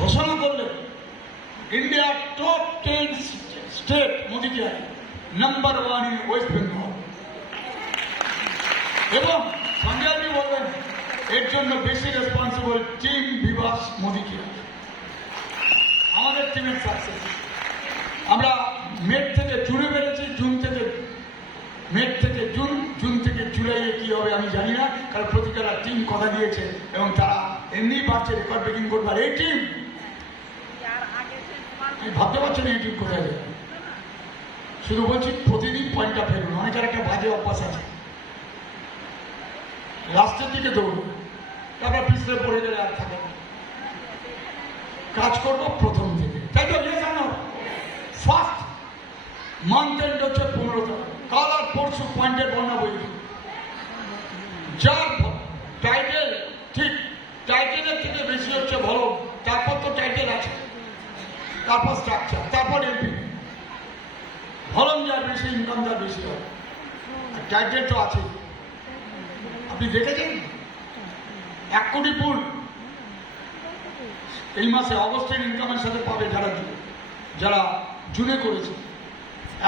ঘোষণা করলেন ইন্ডিয়ার top 10 state Modi K number 1 in West Bengal, এবং সঞ্জয়জি বললেন এর জন্য বেশি রেসপন্সিবল টিম বিভাস মোদি কে। আমাদের টিমের সাকসেস। আমরা মেট থেকে জুনে বেড়েছি, জুন থেকে মেট থেকে জুন, জুন থেকে জুলাইয়ে কি হবে আমি জানি না, কারণ প্রতিটা টিম কথা দিয়েছে এবং তারা এমনি বাড়ছে, রেকর্ড ব্রেকিং করবে। আর এই টিম আমি ভাবতে পারছি না এই টিম কোথায় যাবে। শুধু বলছি প্রতিদিন পয়েন্টটা ফেলুন। অনেকের একটা বাজে অভ্যাস আছে, লাস্টের দিকে দৌড়বে, তারপর পিছলে পড়ে গেলে আর থাকে না। কাজ করবো প্রথম থেকে, তাই তো? ফার্স্ট মান্থ এন্ড হচ্ছে 15 তারিখ, কাল আর পরশু পয়েন্টের বন্যা বই, যার টাইটেল ঠিক টাইটেলের থেকে বেশি হচ্ছে ভালো, তারপর তো টাইটেল আছে, তারপর স্ট্রাকচার, তারপর এমপি। ভলম যার বেশি, ইনকাম যার বেশি হয়, টাইটেল তো আছে। আপনি দেখেছেন 1 কোটি পুল এই মাসে অগস্টের ইনকামের সাথে পাবে যারা জুনে করেছে।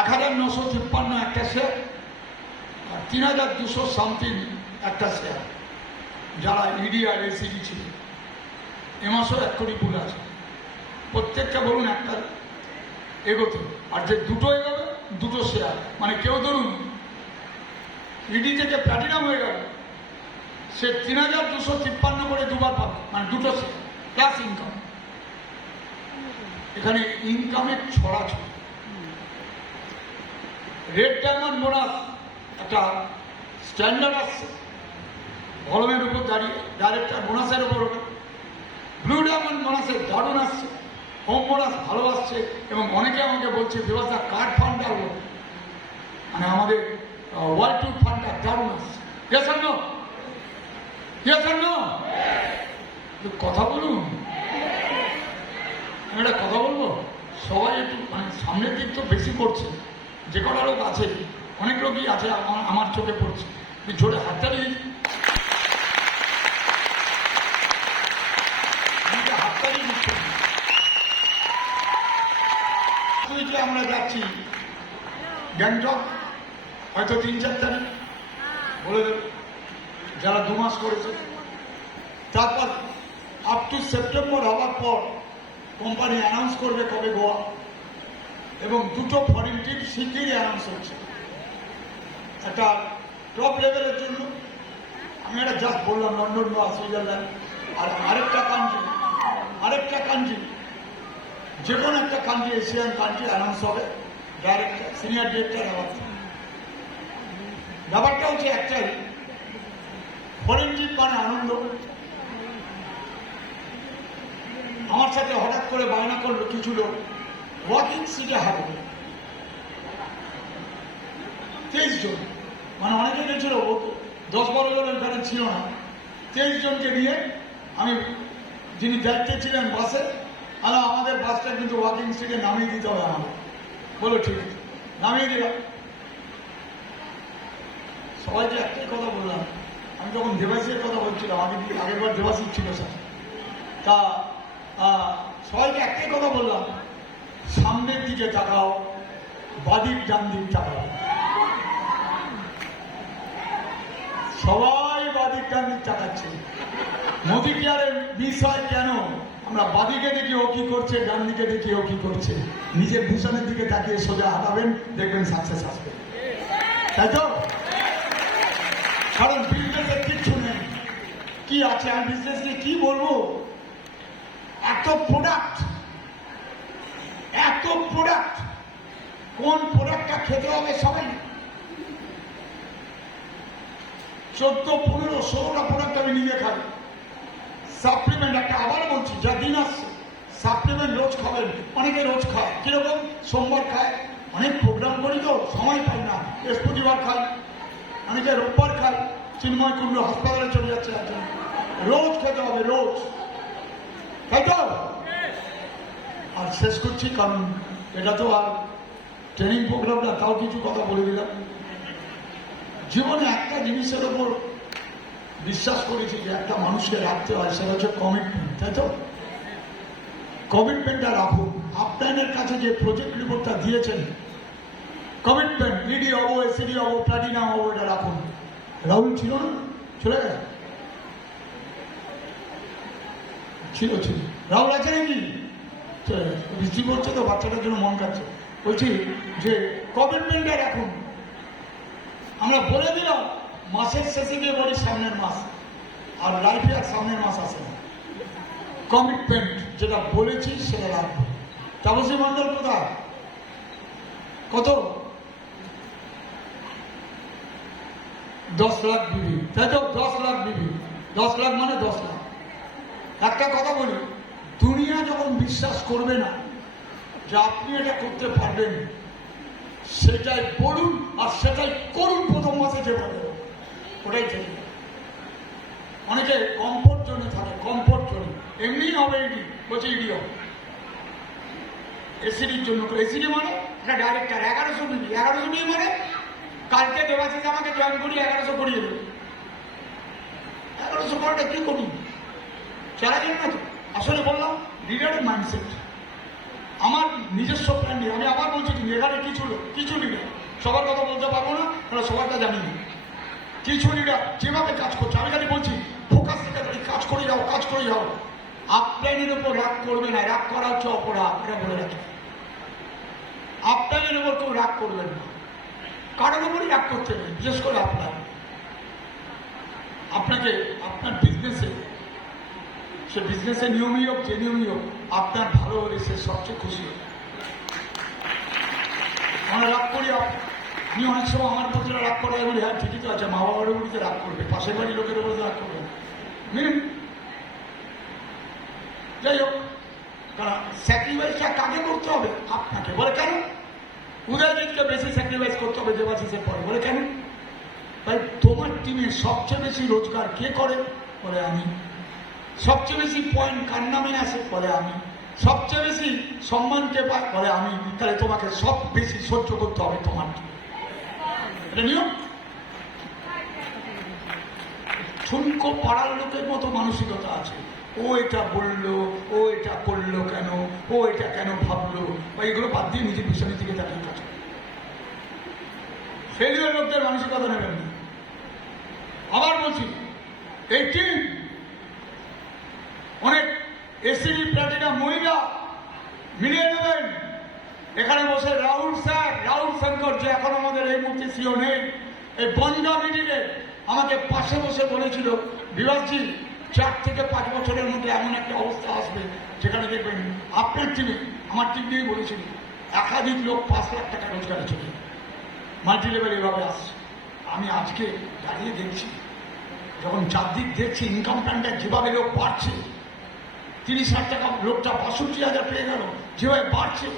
1953 একটা শেয়ার আর 3200 সামথিং একটা শেয়ার যারা ইডি আর এসিডি ছিল। এ মাসেও 1 কোটি পুল আছে। প্রত্যেকটা বলুন একটা এগোতে, আর যে দুটো এগোবে দুটো শেয়ার, মানে কেউ ধরুন ইডি থেকে প্ল্যাটিনাম হয়ে গেল, সে 3253 করে দুবার পাবে, মানে দুটো শেয়ার প্লাস ইনকাম। এখানে ইনকামের ছড়াছড়ি। রেড ডায়মন্ড বোনাস একটা স্ট্যান্ডার্ড আসছে, ভলমের উপর দাঁড়িয়ে ডাইরেক্টর বোনাসের উপর। ব্লু ডায়মন্ড বোনাসের দারুণ আসছে, হোম বোনাস ভালো আসছে, এবং অনেকে আমাকে বলছে ব্যবস্থা কার্ড ফান্ডটা মানে আমাদের ওয়ার্ল্ড ট্যুর ফান্ডটা দারুণ আসছে। কথা বলুন, আমি একটা কথা বলবো, সবাই একটু মানে সামনের দিক তো বেশি করছে, যে কটা লোক আছে, অনেক লোকই আছে আমার চোখে পড়ছে, জোরে হাততালি হাততালি দিচ্ছে। আমরা যাচ্ছি গ্যাংটক, হয়তো 3-4 তারিখ বলে দেবে যারা 2 মাস করেছে। তারপর আপ টু সেপ্টেম্বর হওয়ার পর কোম্পানি অ্যানাউন্স করবে কবে গোয়া, এবং 2টো ফরেন টিম শীঘ্রই অ্যানাউন্স হচ্ছে। একটা টপ লেভেলের জন্য আমি একটা জাস্ট বললাম লন্ডন বা সুইজারল্যান্ড, আর আরেকটা কান্ট্রি যে কোনো একটা কান্ট্রি, এশিয়ান কান্ট্রি অ্যানাউন্স হবে ডাইরেক্টর, সিনিয়র ডিরেক্টর অ্যাওয়ার্ড। ব্যাপারটা হচ্ছে একটাই, ফরেন টিম মানে আনন্দ। আমার সাথে হঠাৎ করে বায়না করলো কিছু লোক ওয়াকিং সিটে হারবে 23 জন, মানে অনেকে গেছিল, 10-12 জন ওখানে ছিল না, 23 জনকে নিয়ে আমি, যিনি দায়িত্বে ছিলেন বাসে, আমাদের বাসটা কিন্তু ওয়াকিং সিটে নামিয়ে দিতে হবে আমাদের। বলো ঠিক আছে, নামিয়ে দিলাম। সবাইকে একটাই কথা বললাম, আমি যখন দেবাশীর কথা বলছিলাম, আগেরবার দেবাশী ছিল স্যার, তা সবাইকে একটাই কথা বললাম, সামনের দিকে তাকাও, বাদিক ডান দিক তাকাও। সবাই বাদিক ডান দিক তাকাচ্ছে। মোদি কেয়ারের বিষয় কেন আমরা বাদিকে দেখি ও কি করছে, ডান দিকে দেখি ও কি করছে, নিজের ভীষণের দিকে তাকিয়ে সোজা হাঁটাবেন, দেখবেন সাকসেস আসবে, তাই তো? কারণ বিজনেসের কিচ্ছু নেই, কি আছে আর বিজনেস নিয়ে কি বলবো? এত প্রোডাক্ট, কোন প্রোডাক্টটা খেতে হবে সবাই 14-15-16টা প্রোডাক্ট আমি নিজে খাই। সাপ্লিমেন্ট একটা, আবার বলছি, যা দিন আসছে সাপ্লিমেন্ট রোজ খাবেন। অনেকে রোজ খায়, কিরকম? সোমবার খায়, অনেক প্রোগ্রাম করি তো সময় পাই না, বৃহস্পতিবার খাই, অনেকে রোববার খাই। চিন্ময় কুণ্ডু হাসপাতালে চলে যাচ্ছে একজন, রোজ খেতে হবে, রোজ, তাই তো? আর শেষ করছি, কারণ এটা তো আর ট্রেনিং প্রোগ্রাম না, তাও কিছু কথা বলে দিলাম। জীবনে একটা জিনিসের ওপর বিশ্বাস করেছি যে একটা মানুষকে রাখতে হয়, সেটা হচ্ছে কমিটমেন্ট, তাই তো? কমিটমেন্টটা রাখুন। আপনাদের কাছে যে প্রজেক্ট রিপোর্টটা দিয়েছেন, কমিটমেন্ট, ইডি হবো, এসিডি হবো, প্লাটিনাম হবো, এটা রাখুন। রাহুল ছিল না, চলে গেছে? ছিল ছিল, রাহুল আছে নাকি? চলে গেছে। বৃষ্টি পড়ছে তো, বাচ্চাটার জন্য মন কাটছে। বলছি যে কমিটমেন্টটা রাখুন। আমরা বলে দিলাম মাসের শেষে গিয়ে বলি সামনের মাস, আর লাইফে আর সামনের মাস আসে না। কমিটমেন্ট যেটা বলেছি সেটা রাখবো। তাপসী মন্ডল কোথায়? কত? 10 লাখ বিবি, তাই তো? 10 লাখ বিবি, 10 লাখ মানে 10 লাখ। একটা কথা বলি, দুনিয়া যখন বিশ্বাস করবে না যে আপনি এটা করতে পারবেন, সেটাই বলুন আর সেটাই করুন। প্রথম মাসে যেভাবে ওটাই ঠিক। অনেকে কমফোর্ট জোনে থাকে, কমফোর্ট জোনে। এমনি হবে ইডি, বলছে ইডি হবে। এসিডির জন্য, এসিডি মানে একটা ডাইরেক্টর 1100 বিবি, 1100 বিবি মানে কালকে দেবাশিস আমাকে জয়েন করি 1100 করিয়ে দেবে। 1100 করাটা কি করি? চারা যাবে না তো। আসলে বললাম লিডারের মাইন্ডসেট। আমার নিজস্ব প্ল্যান নেই। আমি আবার বলছি কি, এখানে কিছু লিডার, সবার কথা বলতে পারবো না, তাহলে সবারটা জানি না। কিছু লিডার যেভাবে কাজ করছে, আমি খালি বলছি ফোকাস থেকে কাজ করে যাও, কাজ করে যাও। আপনাদের উপর রাগ করবে না, রাগ করা হচ্ছে অপরাধ, এটা বলে রাখি। আপনাদের উপর কেউ রাগ করবেন না, কারোর উপরই রাগ করতে নেই, বিশেষ করে আপনাকে আপনার বিজনেসে, সে বিজনেসে নিয়মই হোক, যে নিয়মই হোক, আপনার ভালো হলে সে সবচেয়ে খুশি হবে। আমরা রাগ করি, আমি অনেক সময় আমার প্রতি রাগ করা বলি, হ্যাঁ ঠিকই তো আছে, মা বাবার উপরে রাগ করবে, পাশের বাড়ির লোকের উপরে রাগ করবে না। যাই হোক, কারণ স্যাক্রিফাইসটা কাকে করতে হবে? আপনাকে। বলে কেন? উদয়জিৎকে বেশি স্যাক্রিফাইস করতে হবে দেবাশিসের পরে। বলে কেন? তাই তোমার টিমে সবচেয়ে বেশি রোজগার কে করে? বলে আমি। সবচেয়ে বেশি পয়েন্ট কার নামে আসে? বলে আমি। সবচেয়ে বেশি সম্মান কে পায়? বলে আমি। তাহলে তোমাকে সব বেশি সহ্য করতে হবে তোমার টিমে। এটা নিয়ম। ঠুনকো পাড়ার লোকের মতো মানসিকতা আছে। ও এটা বললো, ও এটা করলো কেন, ও এটা কেন ভাবলো, বা এগুলো বাদ দিয়ে নিজের পিছনের দিকে তাকিয়ে কাজ করে। ফেলিওর লোকদের মানসিকতা নেবেন না। আবার বলছি, এই টিম অনেক এসিডি প্লাটিনাম মহিলা মিলিয়ে নেবেন। এখানে বসে রাহুল স্যার, রাহুল শঙ্কর, যে এখন আমাদের এই মুহূর্তে সিও নেই, এই বনগা মিটিংয়ে আমাকে পাশে বসে বলেছিল, বিভাসজি 4 থেকে 5 বছরের মধ্যে এমন একটা অবস্থা আসবে যেখানে দেখবেন আপনার টিমে, আমার টিম দিয়েই বলেছিল, একাধিক লোক 5 লাখ টাকা রোজগারে চলে মাল্টি লেভেল এভাবে আসছে। আমি আজকে দাঁড়িয়ে দেখছি, যখন চারদিক দেখছি ইনকাম প্ল্যানটা যেভাবে লোক বাড়ছে, 30,000 টাকা লোকটা 62,000 পেয়ে গেল, যেভাবে বাড়ছে,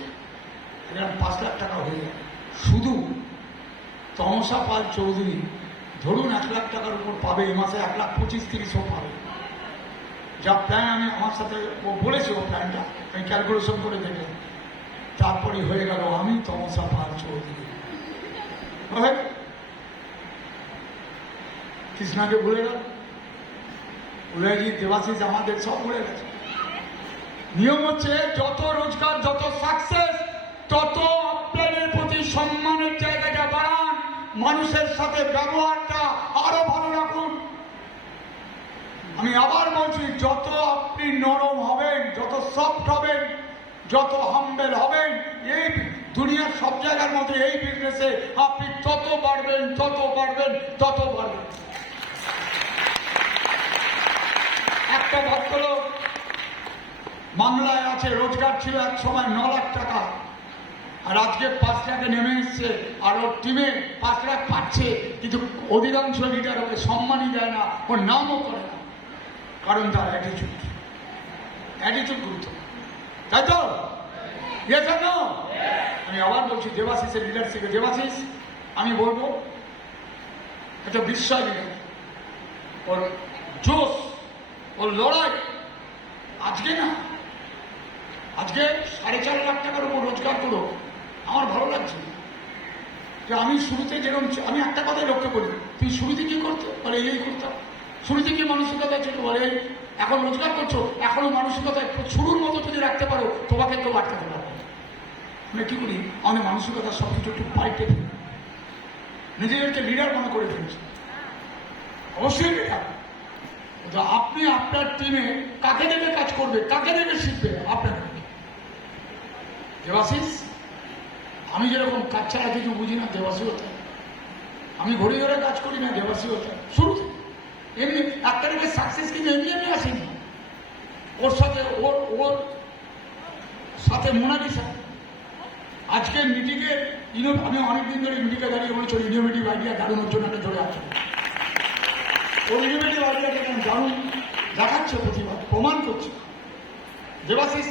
এরকম 5 লাখ টাকা হয়ে গেল। শুধু তমসা পাল চৌধুরী ধরুন 1 লাখ টাকার উপর পাবে, এই মাসে 1,25,30,000 পাবে। যা প্ল্যান আমি আমার সাথে ও বলেছে, ও প্ল্যানটা আমি ক্যালকুলেশন করে দেখলাম, তারপরে হয়ে গেল আমি তমসা পাল চৌধুরী। কৃষ্ণাকে ভুলে গেল, উদয়জিৎ, দেবাশিস, আমাদের সব ভুলে গেছে। নিয়ম হচ্ছে যত রোজগার, যত সাকসেস, তত আপনাদের প্রতি সম্মানের জায়গাটা বাড়ান, মানুষের সাথে ব্যবহারটা আরো ভালো রাখুন। আমি আবার বলছি, যত আপনি নরম হবেন, যত সফট হবেন, যত হাম্বেল হবেন, এই দুনিয়ার সব জায়গার মধ্যে এই বিজনেসে আপনি তত বাড়বেন, তত বাড়বেন, তত বাড়বেন। একটা ভদ্রলোক বাংলায় আছে, রোজগার ছিল এক সময় 9 লাখ টাকা, আর আজকে 5 লাখে নেমে এসছে, আর ওর টিমে 5 লাখ পাচ্ছে, কিন্তু অধিকাংশ লিডার ওকে সম্মানই দেয় না, ওর নামও করে না, কারণ তার অ্যাটিটিউড গুরুত্ব, তাই তো? আমি আবার বলছি, দেবাশিসের লিডারশিপে, দেবাশিস আমি বলবো একটা বিস্ময় লিডার, ওর জোশ, ওর লড়াই। আজকে না, আজকে 4.5 লাখ টাকার উপর রোজগার করো, আমার ভালো লাগছে। যে আমি শুরুতে যেরকম, আমি একটা কথাই লক্ষ্য করি, তুই শুরুতে কি করতো? বলে এই করতাম। শুরুতে কি মানসিকতা ছিল? বলে এখন রোজগার করছো, এখনো মানসিকতা শুরুর মতো যদি রাখতে পারো, তোমাকে কেউ আটকাতে পারবে না। আমি কি করি, আমাদের মানসিকতা সবকিছু একটু পাল্টে ফেলি, নিজেদেরকে লিডার মনে করে ফেলছি। অবশ্যই লিডার। আপনি আপনার টিমে কাকে দেবে কাজ করবে, কাকে দেবে শিখবে, আপনার দেবাশিস, আমি যেরকম কাজ ছাড়া কিছু বুঝি না, দেবাশী হতে আমি ঘড়ি ধরে কাজ করি না, দেবাশী হতে শুরু থেকে। এমনি একটা সাকসেস কিন্তু এমনি এমনি আসেনি। ওর সাথে ওর সাথে মোনালিসা আজকের মিটিংয়ে আমি অনেকদিন ধরে মিটিংয়ে দাঁড়িয়ে বলছি ইনোভেটিভ আইডিয়া দারুণের জন্য একটা ধরে আছে। ওর ইনোভেটিভ আইডিয়াটা দারুণ দেখাচ্ছে, প্রতিভা প্রমাণ করছে। দেবাশিস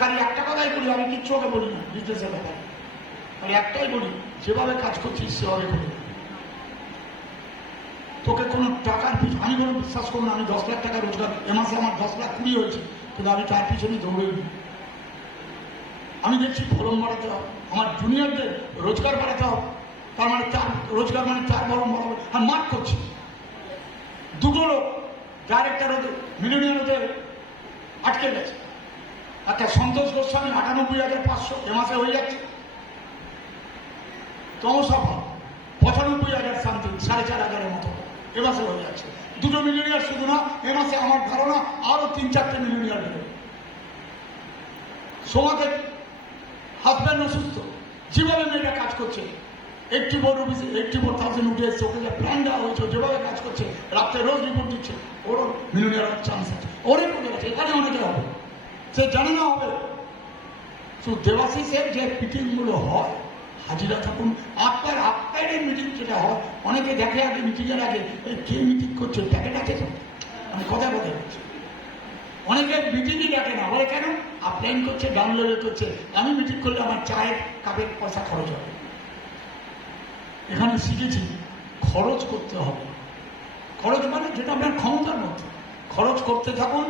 খালি একটা কথাই বলি, আমি কিচ্ছু ওকে বলি না বিজনেসের ব্যাপারে, খালি একটাই বলি, যেভাবে কাজ করছিস সেভাবে করি। তোকে কোনো টাকার পিছনে, আমি কোনো বিশ্বাস করুন, আমি 10 লাখ টাকা রোজগার, এ মাসে আমার 10 লাখ 20 হয়েছে, কিন্তু আমি তার পিছনে দৌড়েই নি। আমি দেখছি ফলন বাড়াতে হবে, আমার জুনিয়রদের রোজগার বাড়াতে হবে, তার মানে তার রোজগার মানে তার বড় বড় আমি মাঠ করছি। দুটো লোক ডাইরেক্টর হতে মিলিয়নিয়ার হতে আটকে গেছে। একটা সন্তোষ গোস্বামী 98,500 এ মাসে হয়ে যাচ্ছে, তমসফল 95,000 সামথিং, 4,500 মতো এ মাসে হয়ে যাচ্ছে। দুটো মিলিয়নিয়ার শুধু না, এ মাসে আমার ধারণা আরো 3-4টে মিলিয়নিয়ার বেরোবে। সমাজে হাজব্যান্ড অসুস্থ, যেভাবে মেয়েটা কাজ করছে, 84,000 উঠে এসছে, ওকে যে প্ল্যান দেওয়া হয়েছে, যেভাবে কাজ করছে, রাত্রে রোজ রিপোর্ট দিচ্ছে, ওরও মিলিয়নিয়ার হওয়ার চান্স আছে। অনেক লোকের আছে, এখানে অনেকে হবে, সে জানে না হবে। শুধু দেবাশিসের যে মিটিংগুলো হয়, হাজিরা থাকুন। আপনার মিটিং যেটা হয়, অনেকে দেখে আগে মিটিংয়ের আগে কে মিটিং করছে, প্যাকেট আছে তো, আমি কথায় বলছি। অনেকে মিটিংই দেখে না, বলে কেন আপলাইন করছে, ডাউনলোড করছে, আমি মিটিং করলে আমার চায়ের কাপের পয়সা খরচ হবে। এখানে শিখেছি খরচ করতে হবে। খরচ মানে যেটা আপনার ক্ষমতার মধ্যে খরচ করতে থাকুন।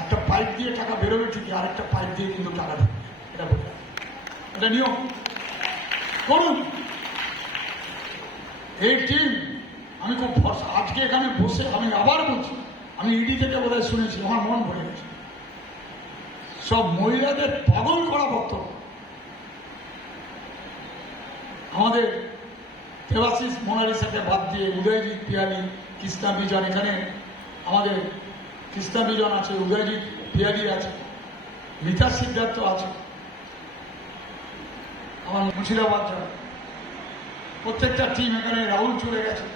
একটা পাইপ দিয়ে টাকা বেরোবে ঠিকই, আর একটা পাইপ দিয়ে কিন্তু টাকা ঢুকবে, এটা বলে, এটা নিয়ম করুন। এই টিম আমি খুব ভরসা। আজকে এখানে বসে আমি আবার বলছি, আমি ইডি থেকে বোধহয় শুনেছি, আমার মন ভরে গেছে। সব মহিলাদের পাগল করা বক্তব্য। আমাদের দেবাশিস মোনালিসাকে বাদ দিয়ে উদয়জিৎ পিয়ালি, কৃষ্ণা বিজন, এখানে আমাদের কৃষ্ণা বিজন আছে, উদয়জিৎ পিয়ালি আছে, মিতা সিদ্ধার্থ আছে, আমার মুর্শিদাবাদ যাবে প্রত্যেকটা টিম। এখানে রাহুল চলে গেছে,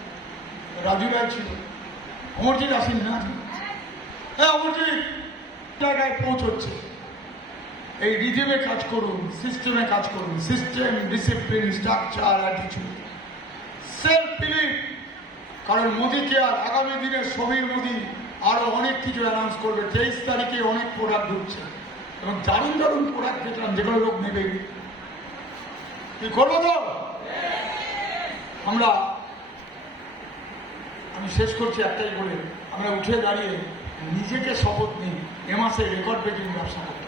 রাজু রায় ছিল, অমরজিৎ আসেন না? হ্যাঁ, অমরজিৎ জায়গায় পৌঁছচ্ছে। এই রিদিমে কাজ করুন, সিস্টেমে কাজ করুন, system, discipline, structure, attitude, self believe. কারণ মোদীকে আর আগামী দিনে সমীর মোদী আরো অনেক কিছু অ্যানাউন্স করবে। 23 তারিখে অনেক প্রোডাক্ট ঢুকছে এবং দারুণ দারুণ প্রোডাক্ট দেখলাম, যেগুলো লোক নেবে। কি করবো তো আমি শেষ করছি একটাই বলে, আমরা উঠে দাঁড়িয়ে নিজেকে শপথ নিই এ মাসে রেকর্ড ব্রেকিং ব্যবসা করতে।